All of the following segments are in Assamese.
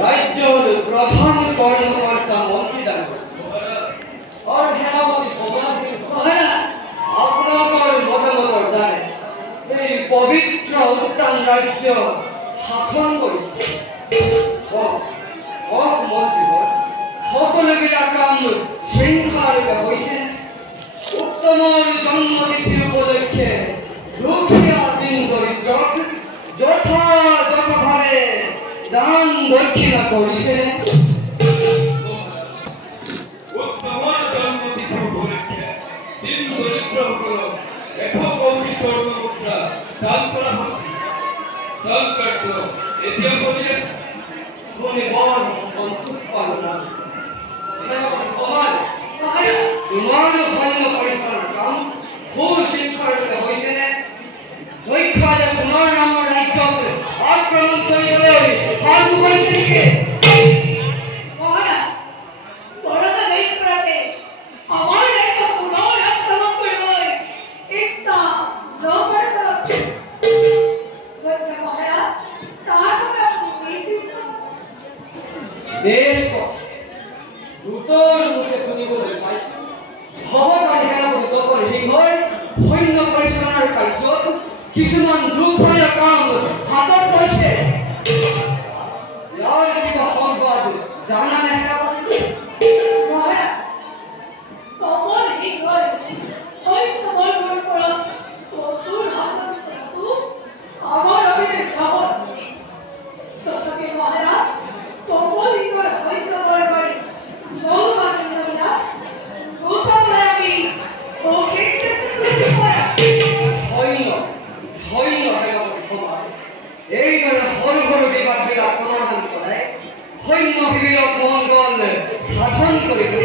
রাজ্যের প্রধান কর্মকর্তা মন্ত্রী দান আর সেনাপতি আপনার মতামত দ্বারে এই পবিত্র উত্তান রাজ্য শাসন করেছে মন্ত্রীবর সকলবিলাক কাম শৃঙ্খলা হয়েছে উত্তম জন্মতিথি উপলক্ষে দুঃখিয়া দিন দরিদ্রক যথাযথভাবে দান দক্ষিণা করিছে উত্তম জন্মতিথি উপলক্ষে দিন দরিদ্রসকলক 1 কোটি স্বর্ণ মুদ্রা দান করা হয়েছে। দান কার্য এতিয়া চলি আছে। শুনি বৰ সন্তোষ পালো না তোমাৰ সৈন্য পৰিচালনাৰ কাম সুশৃংখলভাৱে হৈছেনে? দক্ষিণে পুনৰ নামৰ ৰাজ্যত আক্ৰমণ কৰিবলৈ সাজু হৈছে নেকি? বেশ দ্ৰুতৰ মুখে শুনিবলৈ পাইছো সহকাৰী সেনাপতি তপন সিংহই সৈন্য পৰিচালনাৰ কাৰ্যত কিছুমান দুখৰীয়া কাম হাতত লৈছে। ইয়াৰ কিবা সংবাদ জানানে সেনাপতি? এইদৰে সৰু সৰু বিবাদবিলাক সমাধান কৰাই সৈন্য শিবিৰত মংগল সাধন কৰিছে।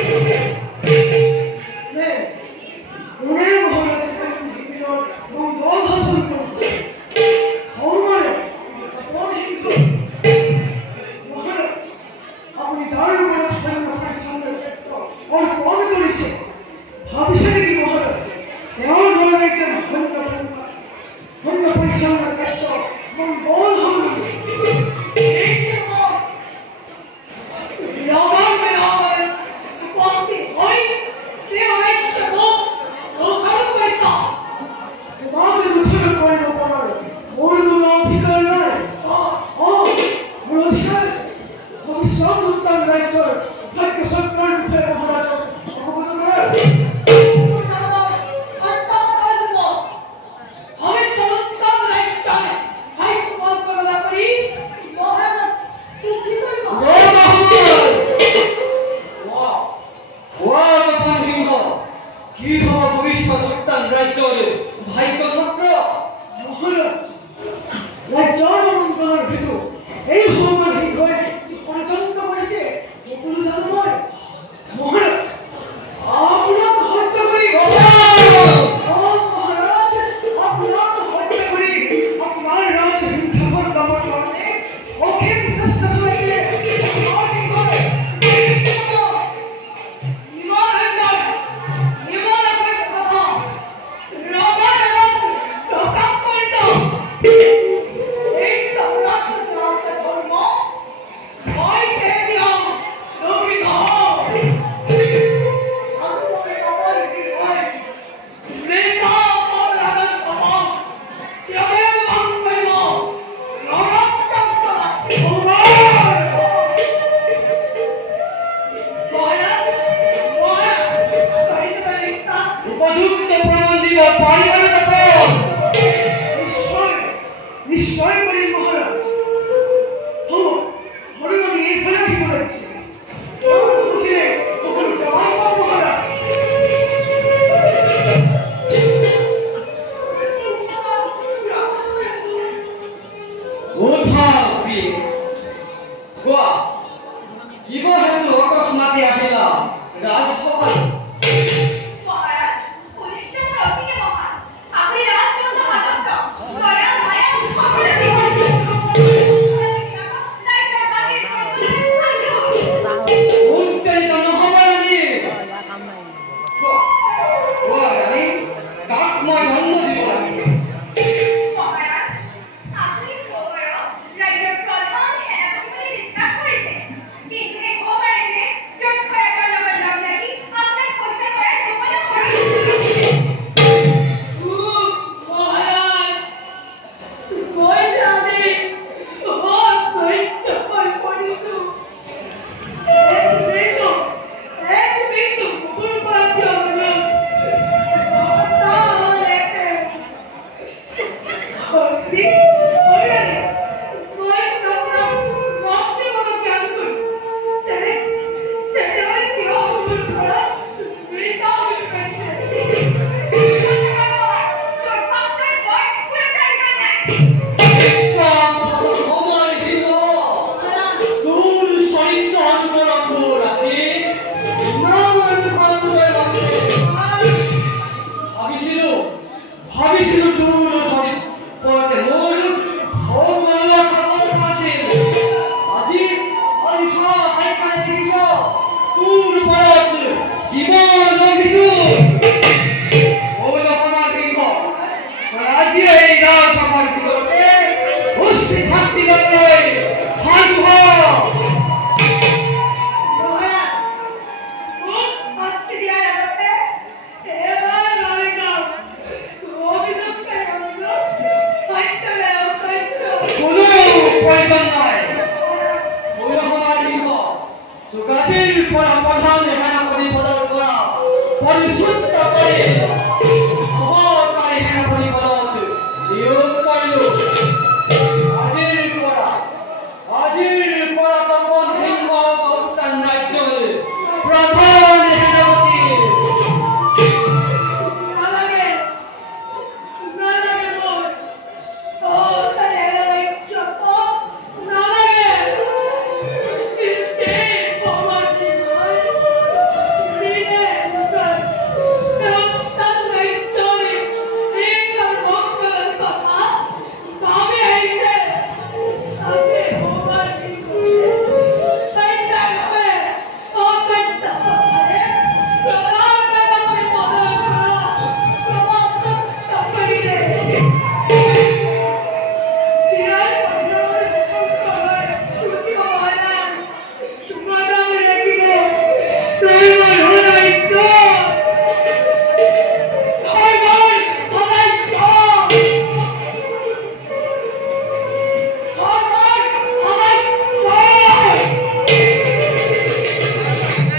স্মৃতি